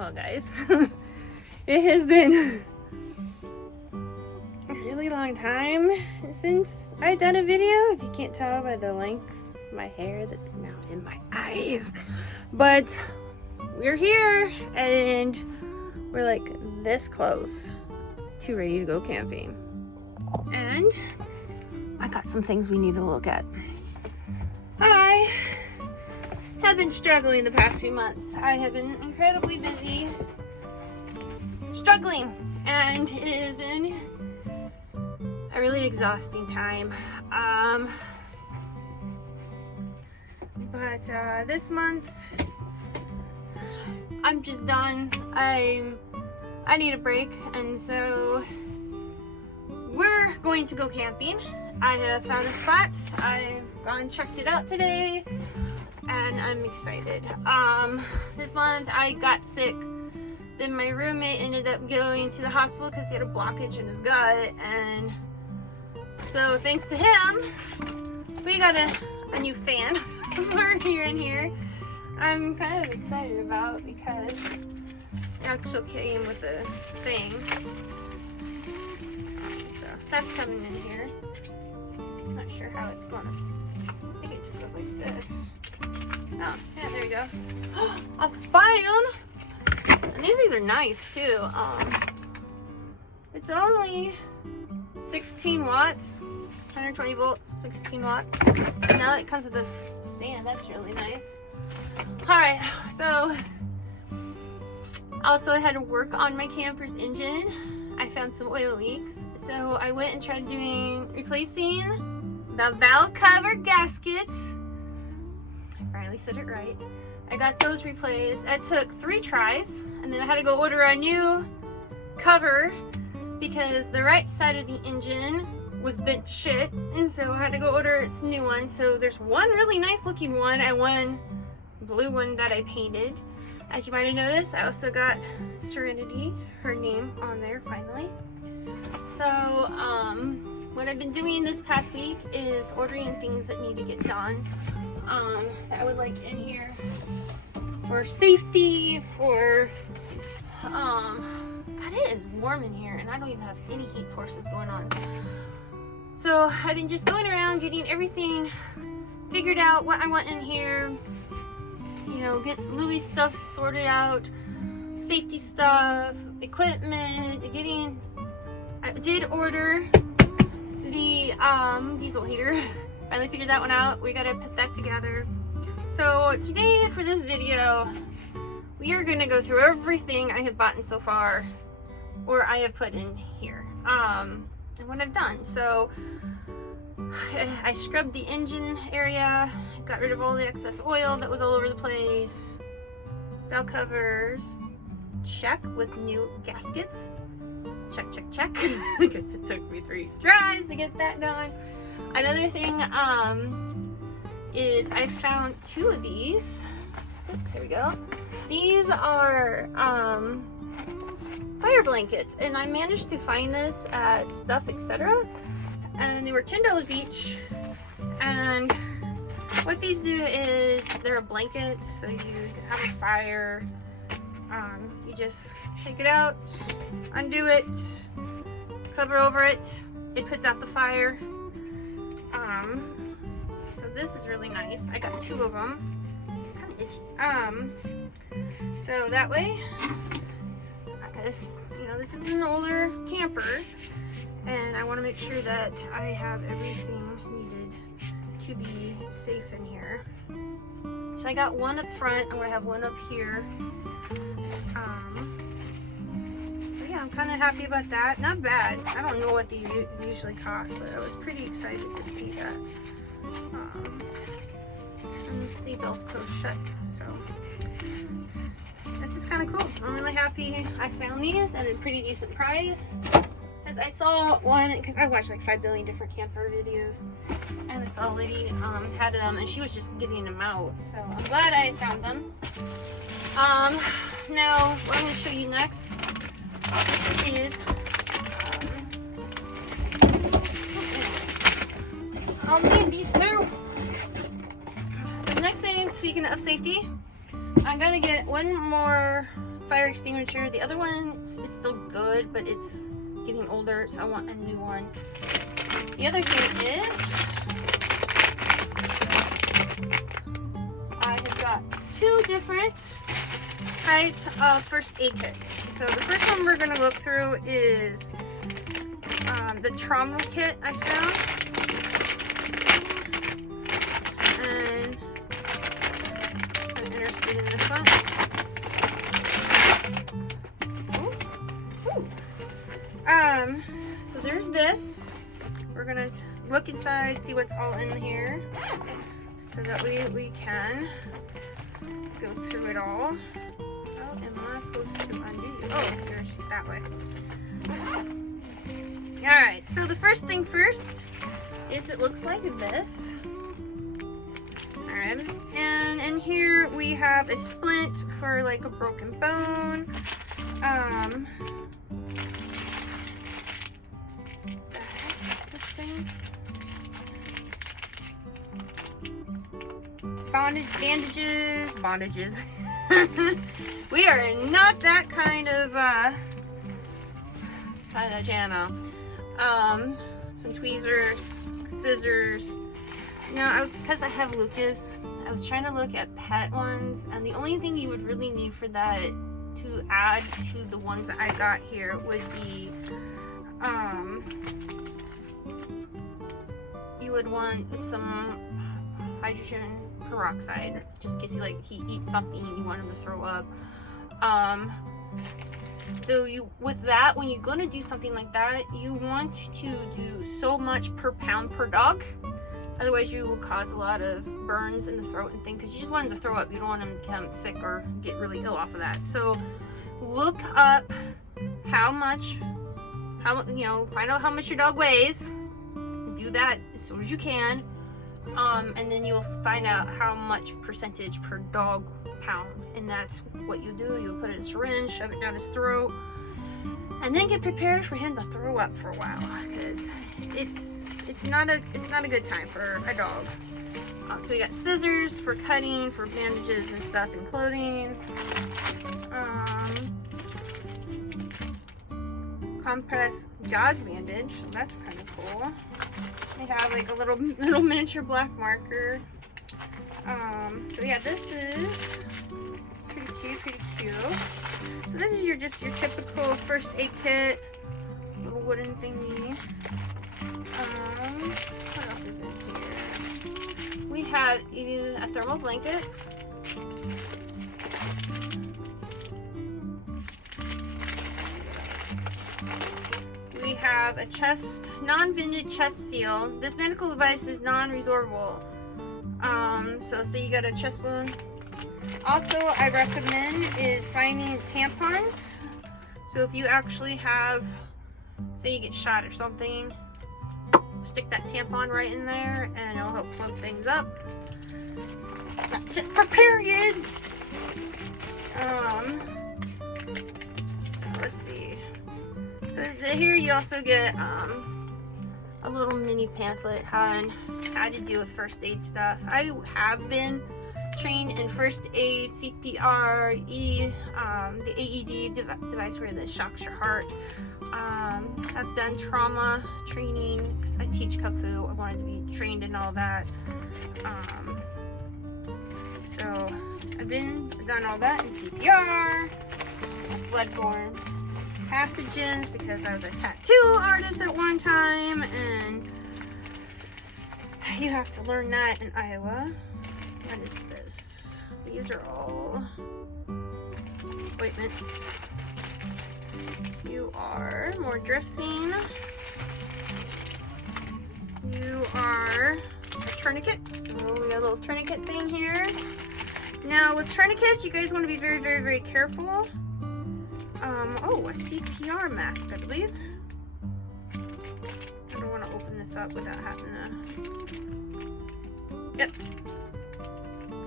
Well, guys, it has been a really long time since I've done a video, if you can't tell by the length of my hair that's now in my eyes. But we're here and we're like this close to ready to go camping. And I got some things we need to look at. I have been struggling the past few months. I have been incredibly busy struggling, and it has been a really exhausting time. But this month I'm just done. I need a break, and so we're going to go camping. I have found a spot. I've gone and checked it out today, and I'm excited. This month I got sick. Then my roommate ended up going to the hospital because he had a blockage in his gut, and so thanks to him, we got a new fan for here and here. I'm kind of excited about because it actually came with a thing. So that's coming in here. Not sure how it's gonna. I think it just goes like this. Oh, yeah, there you go. A fan! And these are nice too. It's only 16 watts, 120 volts, 16 watts. And now it comes with a stand. That's really nice. Alright, so also I had to work on my camper's engine. I found some oil leaks. So I went and tried replacing the valve cover gaskets. I finally said it right. I got those replaced. It took 3 tries, and then I had to go order a new cover because the right side of the engine was bent to shit, and so I had to go order some new ones. So there's one really nice looking one and one blue one that I painted. As you might have noticed, I also got Serenity, her name on there finally. So what I've been doing this past week is ordering things that need to get done, that I would like in here for safety, for God, it is warm in here and I don't even have any heat sources going on. So I've been just going around getting everything figured out, what I want in here, you know, get Louis stuff sorted out, safety stuff, equipment, I did order the diesel heater. Finally figured that one out. We gotta put that together. So today for this video, we are gonna go through everything I have bought so far, or I have put in here, and what I've done. So I scrubbed the engine area, got rid of all the excess oil that was all over the place, valve covers, check with new gaskets, check, check, check, because it took me 3 tries to get that done. Another thing is I found 2 of these. Oops, here we go. These are fire blankets, and I managed to find this at Stuff Etc. and they were $10 each. And what these do is they're a blanket, so you can have a fire. You just take it out, undo it, cover over it, it puts out the fire. So this is really nice. I got 2 of them. Kind of itchy. So that way, because you know this is an older camper, and I want to make sure that I have everything needed to be safe in here. So I got one up front. I'm gonna have one up here. So yeah, I'm kind of happy about that. Not bad. I don't know what these usually cost, but I was pretty excited to see that. And the Velcro shut, so this is kind of cool. I'm really happy I found these at a pretty decent price. Because I saw one, because I watched like 5 billion different camper videos, and I saw a lady had them, and she was just giving them out. So I'm glad I found them. Now what I'm going to show you next is I'll need these two. So the next thing, speaking of safety, I'm gonna get one more fire extinguisher. The other one it's still good, but it's getting older, so I want a new one. The other thing is I have got 2 different types of first aid kits. So the first one we're going to look through is the trauma kit I found. And I'm interested in this one. Ooh. So there's this. We're going to look inside, see what's all in here, so that we can go through it all. How am I supposed to undo? Oh, here's that way. Alright, so the first thing first is it looks like this. Alright, and in here we have a splint for like a broken bone. This thing. Bandages. We are not that kind of channel. Some tweezers, scissors. Now, because I have Lucas, I was trying to look at pet ones, and the only thing you would really need for that to add to the ones that I got here would be, you would want some hydrogen peroxide, just in case he eats something and you want him to throw up. So with that, when you're going to do something like that, you want to do so much per pound per dog. Otherwise, you will cause a lot of burns in the throat and things, because you just want him to throw up. You don't want him to become sick or get really ill off of that. So look up find out how much your dog weighs. Do that as soon as you can. And then you'll find out how much percentage per dog pound, and that's what you do. You'll put it in a syringe, shove it down his throat, and then get prepared for him to throw up for a while, because it's not a good time for a dog. So we got scissors for cutting, for bandages and stuff, and clothing. Compress gauze bandage, so that's kind of cool. They have like a little miniature black marker. So yeah, this is pretty cute. So this is your typical first aid kit, little wooden thingy. What else is in here? We have a thermal blanket. We have a non-vented chest seal. This medical device is non-resorbable. So say you got a chest wound. Also, I recommend is finding tampons. So if you actually have, say you get shot or something, stick that tampon right in there and it'll help plug things up. Not just for periods. Let's see. So here you also get a little mini pamphlet on how to deal with first aid stuff. I have been trained in first aid, CPR, the AED device where it shocks your heart. I've done trauma training because I teach Kung Fu. I wanted to be trained in all that. So I've done all that in CPR, bloodborne pathogens, because I was a tattoo artist at one time, and you have to learn that in Iowa. What is this? These are all ointments. You are more dressing. You are a tourniquet. So we got a little tourniquet thing here. Now with tourniquets, you guys want to be very, very, very careful. Oh, a CPR mask, I believe. I don't want to open this up without having to. Yep.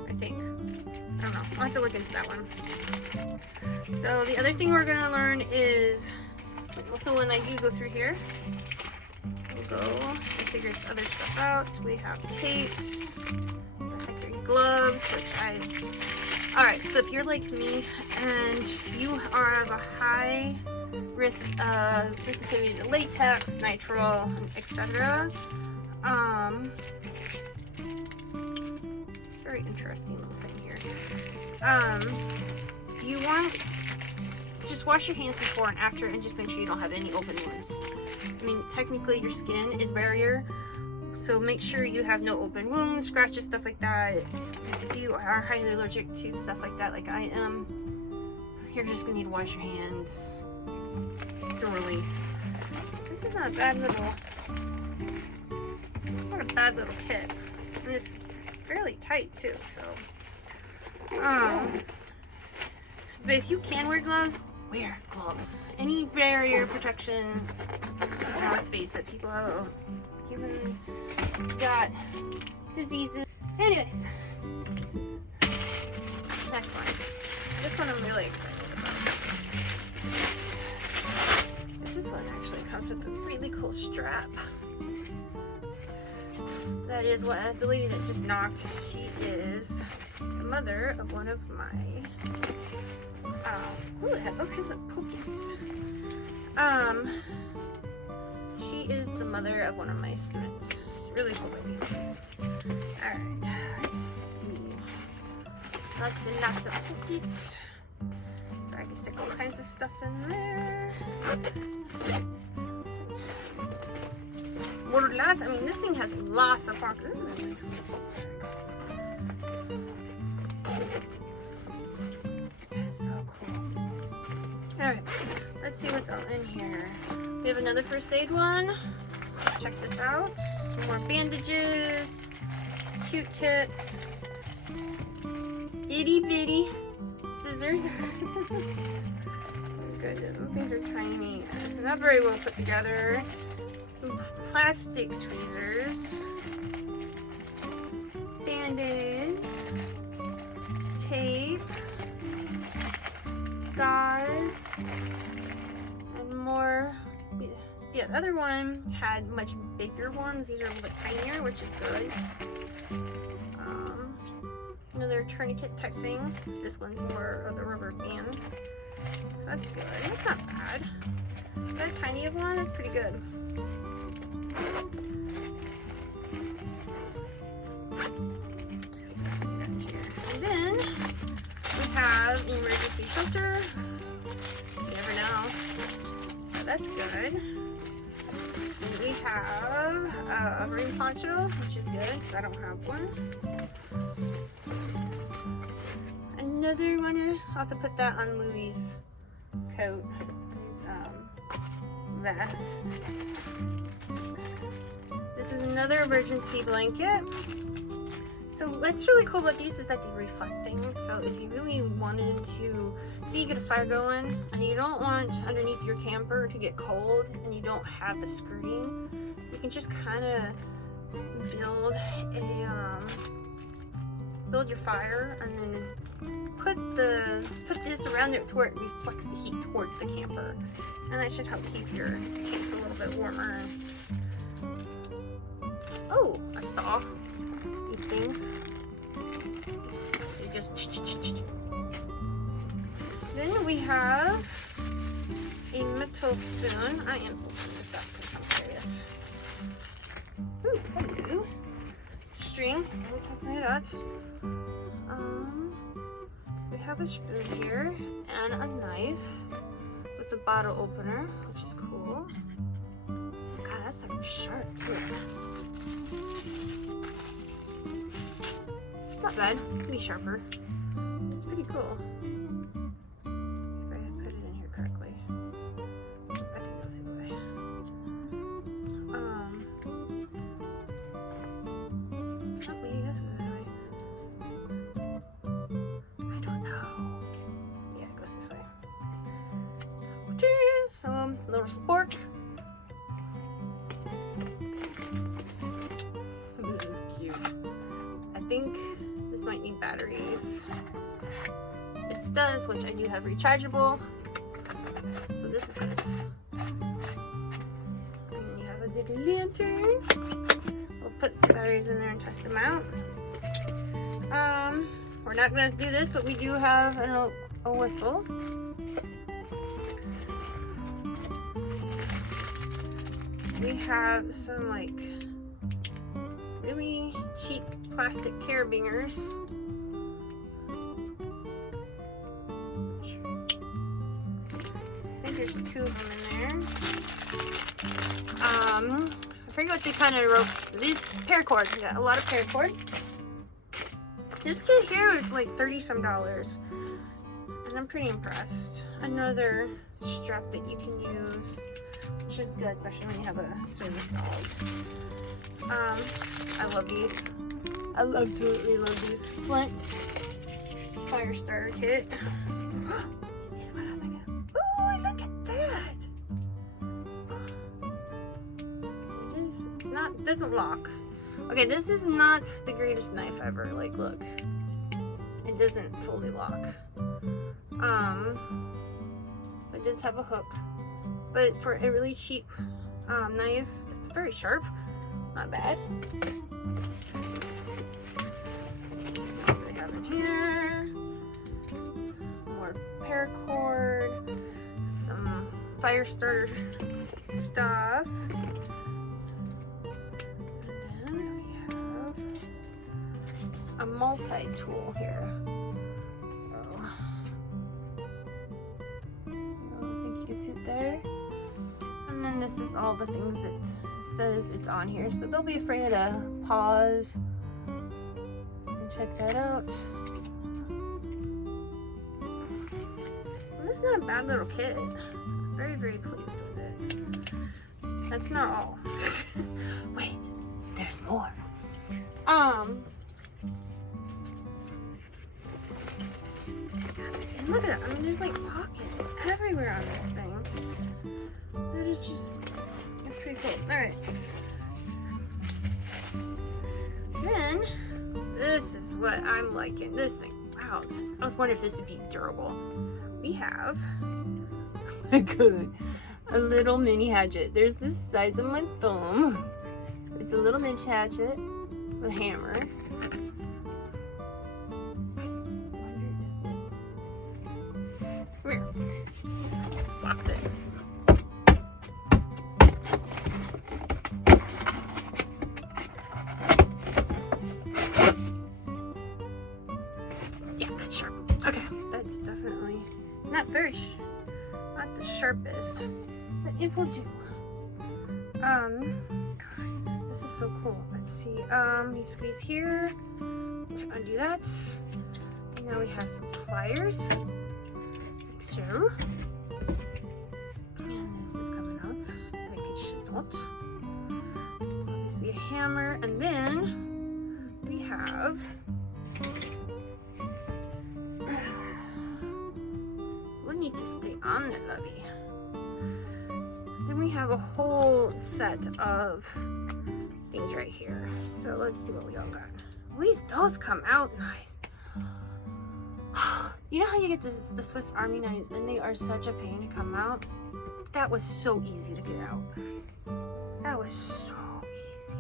I think. I don't know. I'll have to look into that one. So the other thing we're going to learn is, so when I do go through here, we'll go and figure this other stuff out. So we have tapes, gloves, which I Alright, so if you're like me and you are of a high risk of sensitivity to latex, nitrile, etc. Very interesting little thing here. You want just wash your hands before and after and just make sure you don't have any open wounds. I mean, technically your skin is barrier, so make sure you have no open wounds, scratches, stuff like that. If you are highly allergic to stuff like that, like I am, you're just gonna need to wash your hands thoroughly. This is not a bad little kit. And it's fairly tight too, so. But if you can wear gloves, wear gloves. Any barrier protection, let's face it, people have, humans got diseases. Anyways, next one. This one I'm really excited about. This one actually comes with a really cool strap. That is what the lady that just knocked, she is the mother of one of my, ooh, it had all kinds of pockets. She is the mother of one of my students. Really cool lady. Alright, let's see. Lots and lots of pockets. So I can stick all kinds of stuff in there. What lots? I mean, this thing has lots of pockets. This is a nice little pocket. That's so cool. Alright, let's see what's all in here. We have another first aid one. Check this out. Some more bandages, Q-tips, itty bitty scissors. Oh goodness, those things are tiny. Not very well put together. Some plastic tweezers, band-aids, tape, gauze, and more. The other one had much bigger ones. These are a little bit tinier, which is good. Another tourniquet type thing. This one's more of the rubber band. That's good. It's not bad. That tiny of one is pretty good. And then we have an emergency shelter. You never know. So that's good. And we have a rain poncho, which is good because I don't have one. Another one, I'll have to put that on Louie's coat. Vest. This is another emergency blanket. So what's really cool about these is that they reflect things. So if you really wanted to, so you get a fire going and you don't want underneath your camper to get cold and you don't have the skirting, you can just kind of build your fire and then put this around it to where it reflects the heat towards the camper, and that should help keep your tanks a little bit warmer. Oh, a saw. These things. They just. Then we have a metal spoon. I am opening this up because I'm curious. Ooh, hello. String. Let's open it up. We have a spoon here and a knife with a bottle opener, which is cool. God, that's like sharp too. Not bad. It could be sharper. It's pretty cool. If I put it in here correctly. I think that's the way. Oh, wait, that's the way. Some little spork. This is cute. I think this might need batteries. This does, which I do have rechargeable. So this is gonna. And then you have a little lantern. We'll put some batteries in there and test them out. We're we're not gonna do this, but we do have a whistle. We have some like really cheap plastic carabiners. I think there's 2 of them in there. I forget what they kind of wrote. These paracord, we got a lot of paracord. This kit here is like $30-some, and I'm pretty impressed. Another strap that you can use, which is good, especially when you have a service dog. I love these. I absolutely love these. Flint fire starter kit. This is what else I got. Oh, look at that! It doesn't lock. Okay, this is not the greatest knife ever. Like, look, it doesn't fully lock. It does have a hook, but for a really cheap knife, it's very sharp. Not bad. What else do we have in here? More paracord, some fire starter stuff. A multi-tool here. So, I think you can see it there. And then this is all the things that says it's on here. So don't be afraid to pause and check that out. And this is not a bad little kit. I'm very, very pleased with it. That's not all. Wait, there's more. And look at that. I mean, there's like pockets everywhere on this thing. That is just, that's pretty cool. Alright. Then, this is what I'm liking. This thing. Wow. I was wondering if this would be durable. We have a little mini hatchet. There's the size of my thumb. It's a little mini hatchet with a hammer. Come here. Box it. Yeah, that's sharp. Okay, that's definitely not very, not the sharpest, but it will do. God, this is so cool. Let's see. You squeeze here, undo that. And now we have some pliers. So, and this is coming off like it should not. Obviously a hammer, and then we have we need to stay on there, lovey. Then we have a whole set of things right here. So let's see what we all got. At least those come out nice. You know how you get the Swiss Army knives and they are such a pain to come out? That was so easy to get out. That was so easy.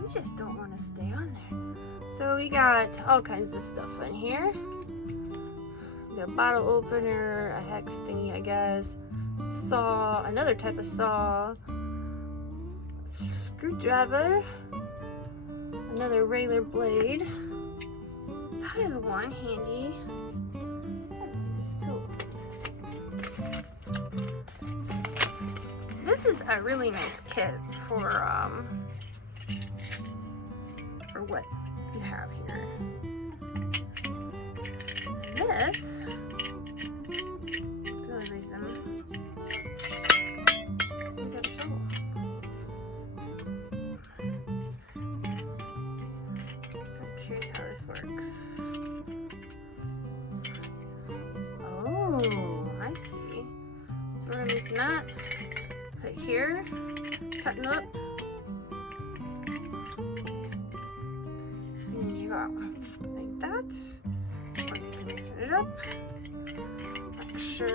You just don't want to stay on there. So we got all kinds of stuff in here. We got a bottle opener, a hex thingy, I guess. Saw, another type of saw. Screwdriver. Another regular blade. That is one handy. This is a really nice kit for what you have here. And this, for some reason, we got a shovel. I'm curious how this works. Oh, I see. So we're using that. Put here, tighten up, and you go like that. Or you can loosen it up, like so,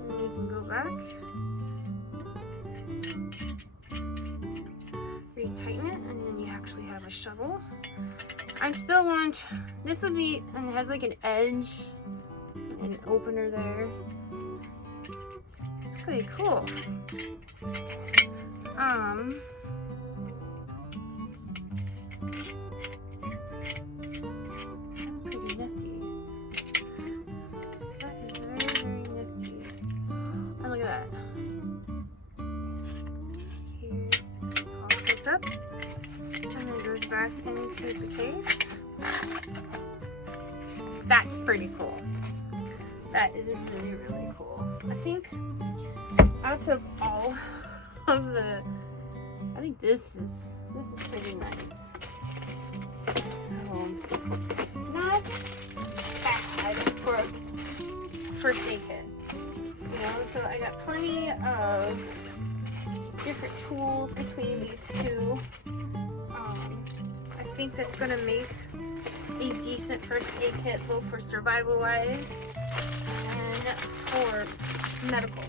and you can go back, retighten it, and then you actually have a shovel. I still want, this would be, and it has like an edge, an opener there. It's pretty cool. Pretty nifty. That is very, very nifty. And look at that. Here, all fits up, and then goes back into the case. That's pretty cool. That is really, really cool. I think out of all of the, I think this is pretty nice. Not bad for a first aid kit. You know, so I got plenty of different tools between these two. I think that's gonna make a decent first aid kit, both for survival wise and for medical.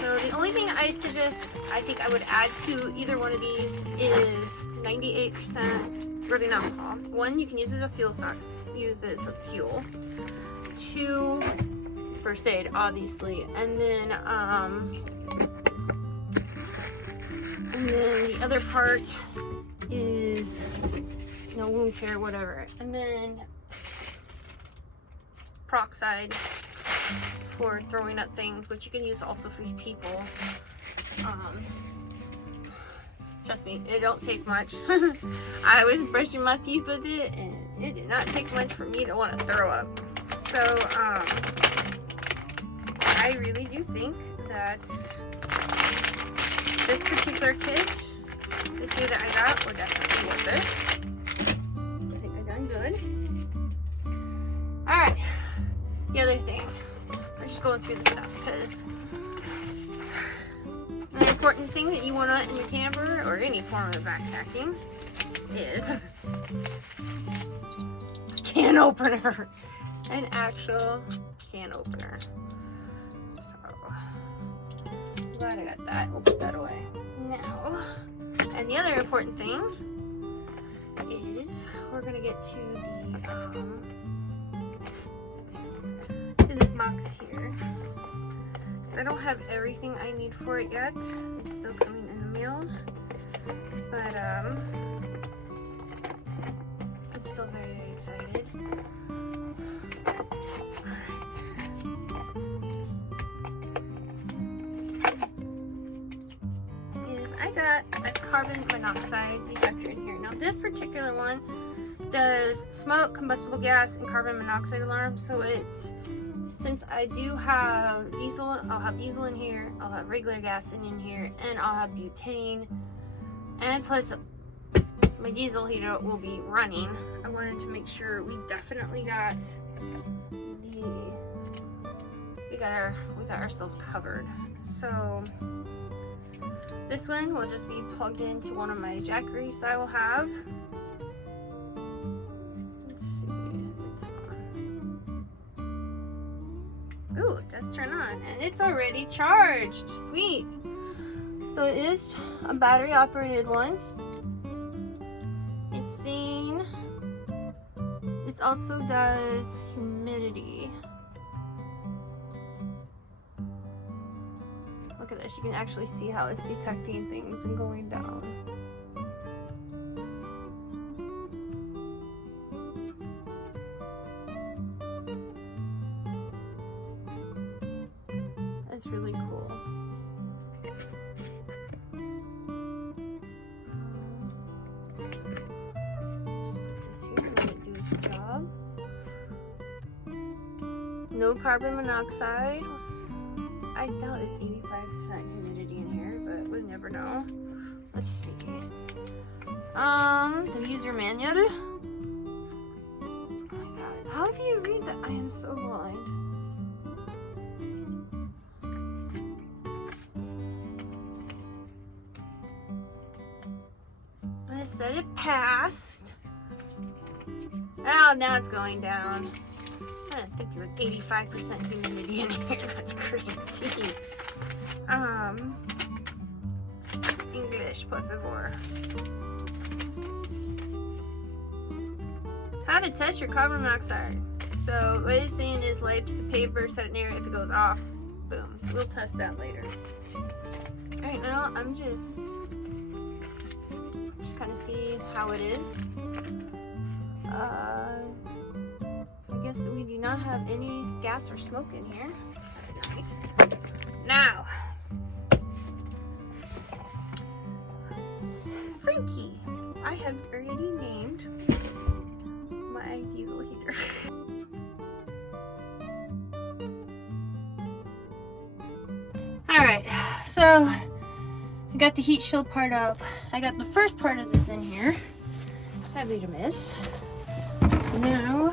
So the only thing I suggest, I think I would add to either one of these is 98% rubbing alcohol. One, you can use as a fuel sock, use it for fuel. Two, first aid, obviously, and then the other part is, you know, wound care, whatever, and then peroxide for throwing up things, which you can use also for people. Trust me, it don't take much. I was brushing my teeth with it, and it did not take much for me to want to throw up. So I really do think that this particular kit, the two that I got, were definitely worth it. I think I've done good. Alright, the other thing, we're just going through the stuff, because an important thing that you want in your camper or any form of backpacking is a can opener, an actual can opener. So glad I got that. We'll put that away now. And the other important thing is we're gonna get to this box here. I don't have everything I need for it yet. It's still coming in the mail, but I'm still very, very excited. I got a carbon monoxide detector in here. Now this particular one does smoke, combustible gas, and carbon monoxide alarm. So it's, since I do have diesel, I'll have diesel in here, I'll have regular gas in here, and I'll have butane, and plus my diesel heater will be running. I wanted to make sure we definitely got we got ourselves covered. So this one will just be plugged into one of my jackeries that I will have. Let's see if it's on. Ooh, it does turn on, and it's already charged. Sweet. So it is a battery operated one. It's seen. It also does humidity. Look at this, you can actually see how it's detecting things and going down. That's really cool. Just put this here and let it do its job. No carbon monoxide. I doubt it's 85% humidity in here, but we never know. Let's see. The user manual. Oh my god. How do you read that? I am so blind. I said it passed. Oh, now it's going down. I didn't think it was 85% humidity in here. That's crazy. English, por favor. How to test your carbon monoxide. So what it's saying is lay a piece of paper, set it near it. If it goes off, boom. We'll test that later. Right now, I'm just kind of see how it is. I guess that we do not have any gas or smoke in here. That's nice. Now, Frankie, I have already named my diesel heater. Alright, so I got the heat shield part up. I got the first part of this in here. Heavy to miss. Now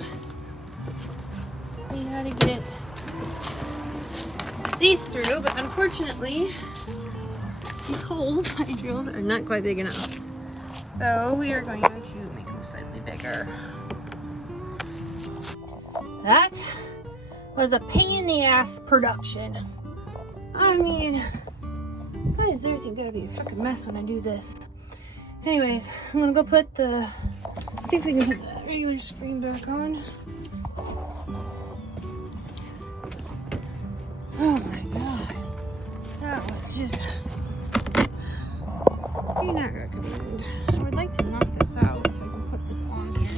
we gotta get these through, but unfortunately these holes I drilled are not quite big enough. So we are going to make them slightly bigger. That was a pain in the ass production. I mean, why is everything gotta be a fucking mess when I do this? Anyways, I'm gonna go put the, see if we can put the regular screen back on. Oh my god. That was just, do not recommend. I would like to knock this out so I can put this on here.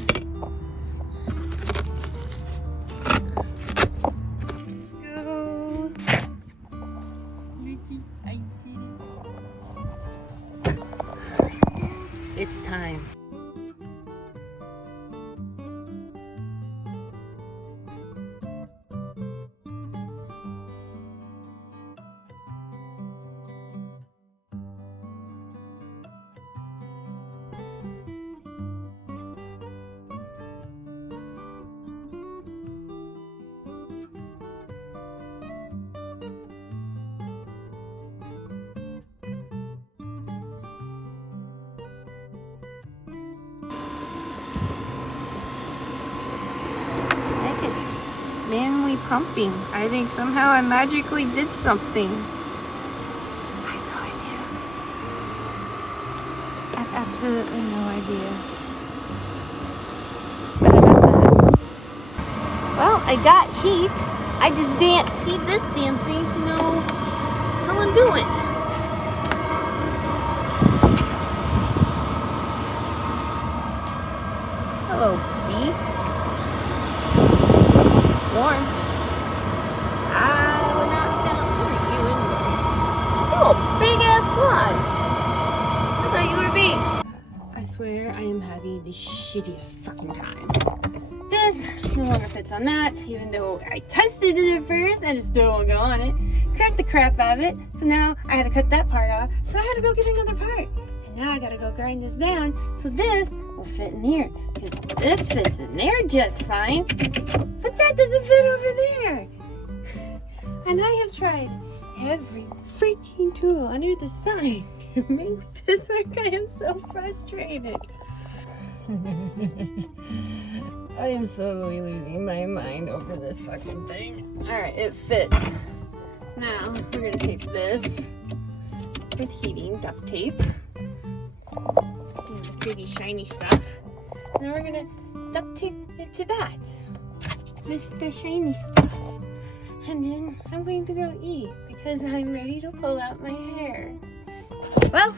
Let's go. Nikki, I did it. It's time. Manually pumping. I think somehow I magically did something. I have no idea. I have absolutely no idea. Well, I got heat. I just didn't see this damn thing to know how I'm doing. Hello, bee. Warm. I would not stand up for you anyways. You little big ass fly. I thought you were a bee. I swear I am having the shittiest fucking time. This no longer fits on that, even though I tested it at first and it still won't go on it. Cracked the crap out of it. So now I had to cut that part off. So I had to go get another part. And now I gotta go grind this down so this will fit in here. Because this fits in there just fine. But that doesn't fit over there. And I have tried every freaking tool under the sun to make this work. I am so frustrated. I am slowly losing my mind over this fucking thing. Alright, it fits. Now, we're gonna tape this with heating duct tape. The pretty shiny stuff. And then we're gonna duct tape it to that. This the shiny stuff. And then I'm going to go eat because I'm ready to pull out my hair. Well,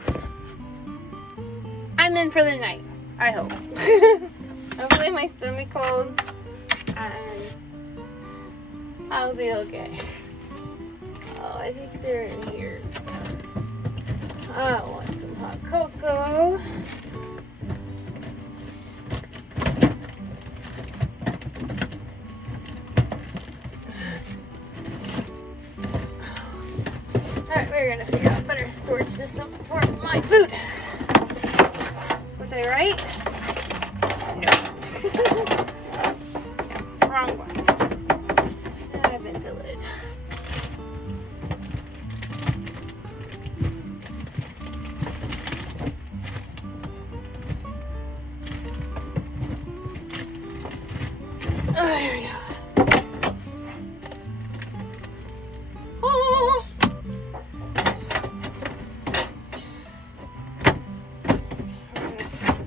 I'm in for the night, I hope. Hopefully my stomach holds and I'll be okay. Oh, I think they're in here. I want some hot cocoa. Alright, we're gonna figure out a better storage system for my food. Was I right? No. Yeah, wrong one. I've been delayed. Oh, there we go. Oh.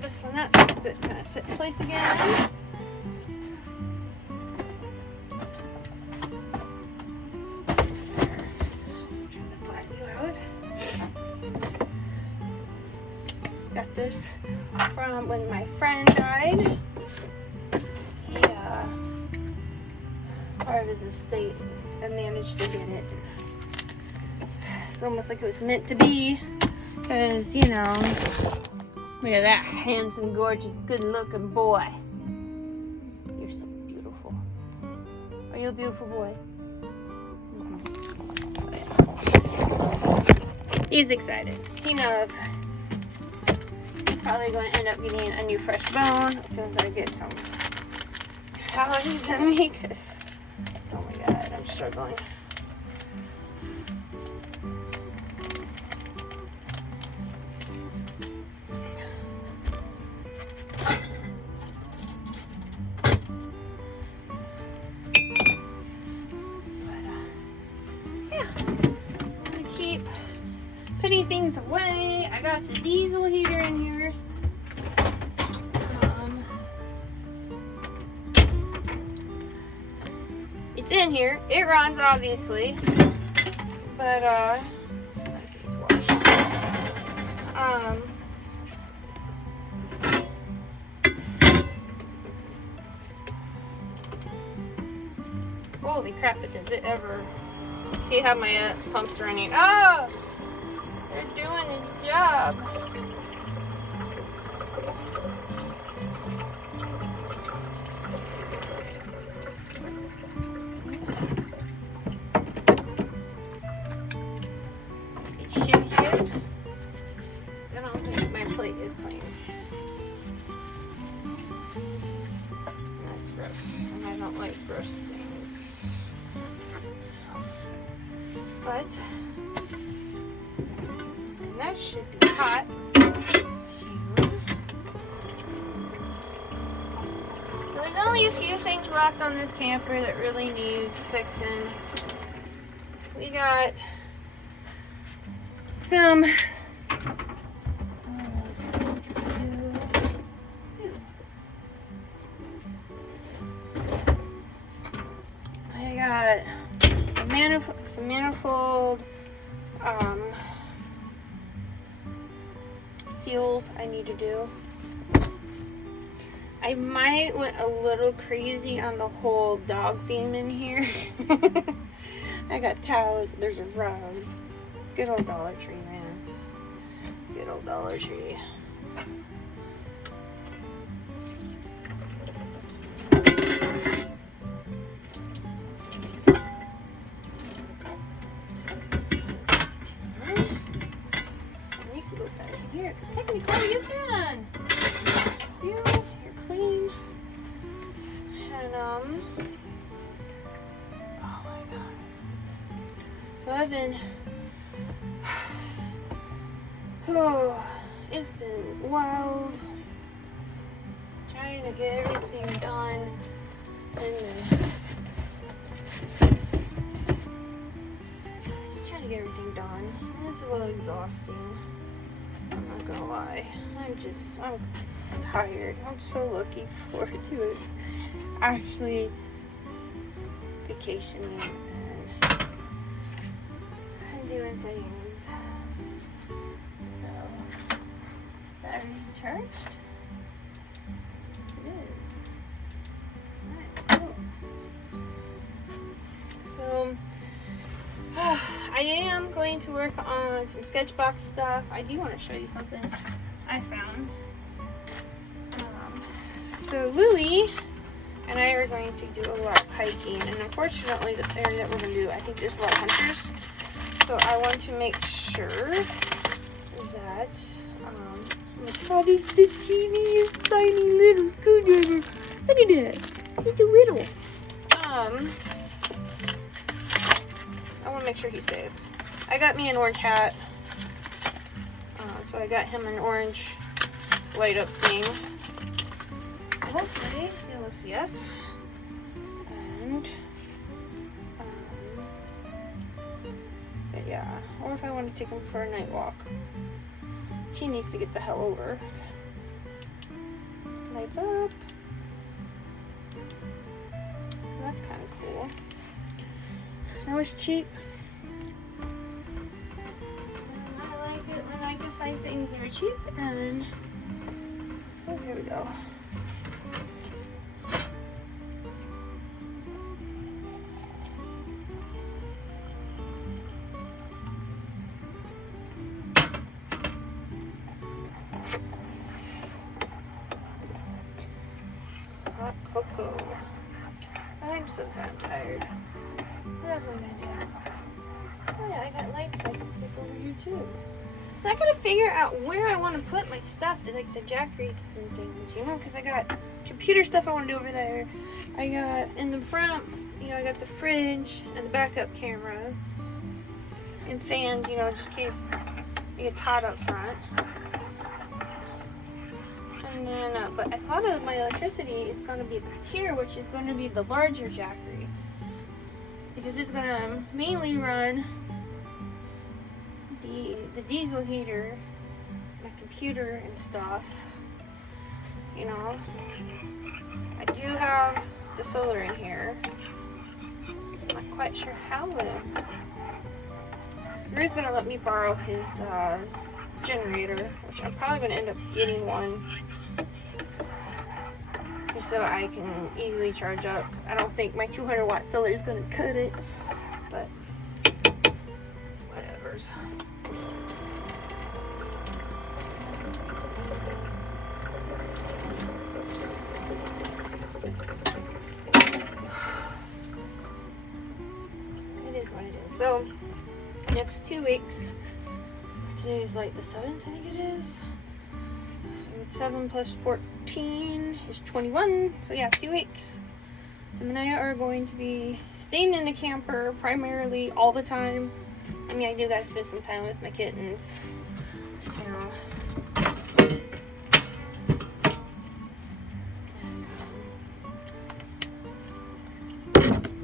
This one up, but kind of sit in place again. when my friend died, he, part of his estate, and managed to get it. It's almost like it was meant to be, because, you know, look at that handsome, gorgeous, good-looking boy. You're so beautiful. Are you a beautiful boy? Mm-hmm. He's excited. He knows. He's probably going to end up getting a new fresh bone as soon as I get some calories in me, because, oh my god, I'm struggling. Putting things away. I got the diesel heater in here. It's in here. It runs, obviously, but holy crap! But does it ever? See how my pump's running? Oh! They're doing his job. It should. I don't think my plate is clean. That's gross. And I don't like gross things. But that should be hot. So there's only a few things left on this camper that really needs fixing. We got some I got some manifold seals I need to do. I might went a little crazy on the whole dog theme in here. I got towels. There's a rug. Good old Dollar Tree, man. Good old Dollar Tree. Here, because technically you can. You're clean. And oh my god. So I've been it's been wild trying to get everything done just trying to get everything done. And it's a little exhausting. I'm not gonna lie. I'm tired. I'm so looking forward to it. Actually vacationing and doing things. So, battery charged? Yes, it is. Alright, cool. So I am going to work on some Sketchbox stuff. I do want to show you something I found. So Louie and I are going to do a lot of hiking, and unfortunately the area that we're going to do, I think there's a lot of hunters. So I want to make sure that, oh, this is the teeniest tiny little screwdriver. Look at that. It's a little. I want to make sure he's safe. I got me an orange hat. So I got him an orange light up thing. Hopefully he'll see us. And but yeah, or if I want to take him for a night walk. She needs to get the hell over. Lights up. So that's kind of cool. That was cheap. I like it when I can find things that are cheap and Oh, here we go. Hot cocoa. I'm so damn tired. What else am I gonna do? Oh yeah, I got lights I can stick over here too. So I gotta figure out where I want to put my stuff, like the jack wreaths and things, you know, because I got computer stuff I want to do over there. I got in the front, you know, I got the fridge and the backup camera and fans, you know, just in case it gets hot up front. And then, but I thought of my electricity is going to be back here, which is going to be the larger jack wreath, because it's going to mainly run the diesel heater, my computer and stuff, you know. I do have the solar in here. I'm not quite sure how I'm gonna. Drew's gonna let me borrow his generator, which I'm probably gonna end up getting one, just so I can easily charge up, because I don't think my 200 watt solar is gonna cut it, but whatever's. It is what it is. So next 2 weeks, today is like the 7th, I think it is. So it's 7 plus 14 is 21. So yeah, 2 weeks. Him and I are going to be staying in the camper primarily all the time. I mean, I do gotta spend some time with my kittens, you know.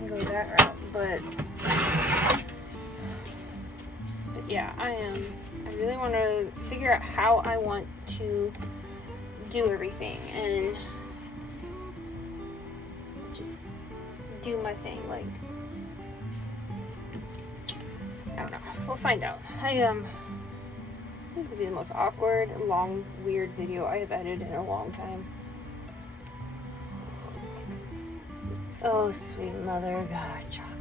Go that route, but yeah, I really want to figure out how I want to do everything and just do my thing. Like, I don't know. We'll find out. This is gonna be the most awkward, long, weird video I have edited in a long time. Oh, sweet mother of God, chocolate.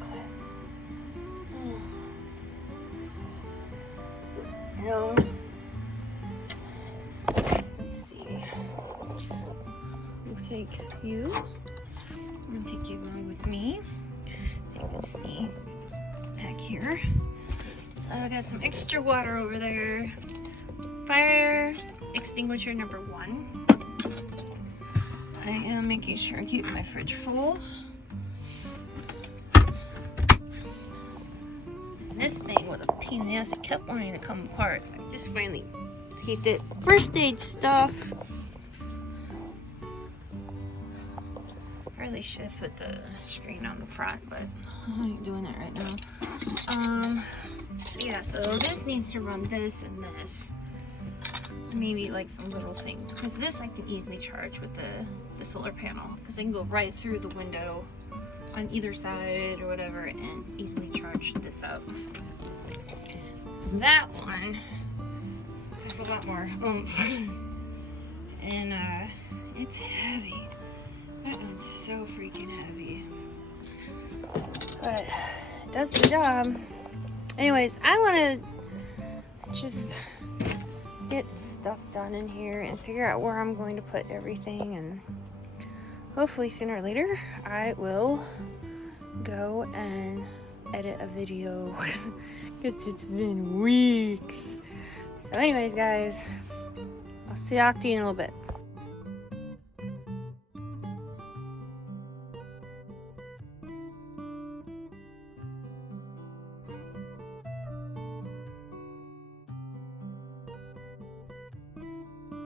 You know, let's see. We'll take you. I'm gonna take you along with me, so you can see back here. So I got some extra water over there. Fire extinguisher number 1. I am making sure I keep my fridge full. This thing was a pain in the ass. It kept wanting to come apart. So I just finally taped it. First aid stuff. Really should have put the screen on the front, but I ain't doing that right now. Yeah, so this needs to run this and this. Maybe like some little things, because this I can easily charge with the solar panel, because I can go right through the window on either side or whatever and easily charge this up. That one has a lot more oomph and it's heavy. That one's so freaking heavy, but it does the job. Anyways, I want to just get stuff done in here and figure out where I'm going to put everything, and hopefully sooner or later I will go and edit a video because it's been weeks. So anyways guys, I'll talk to you in a little bit.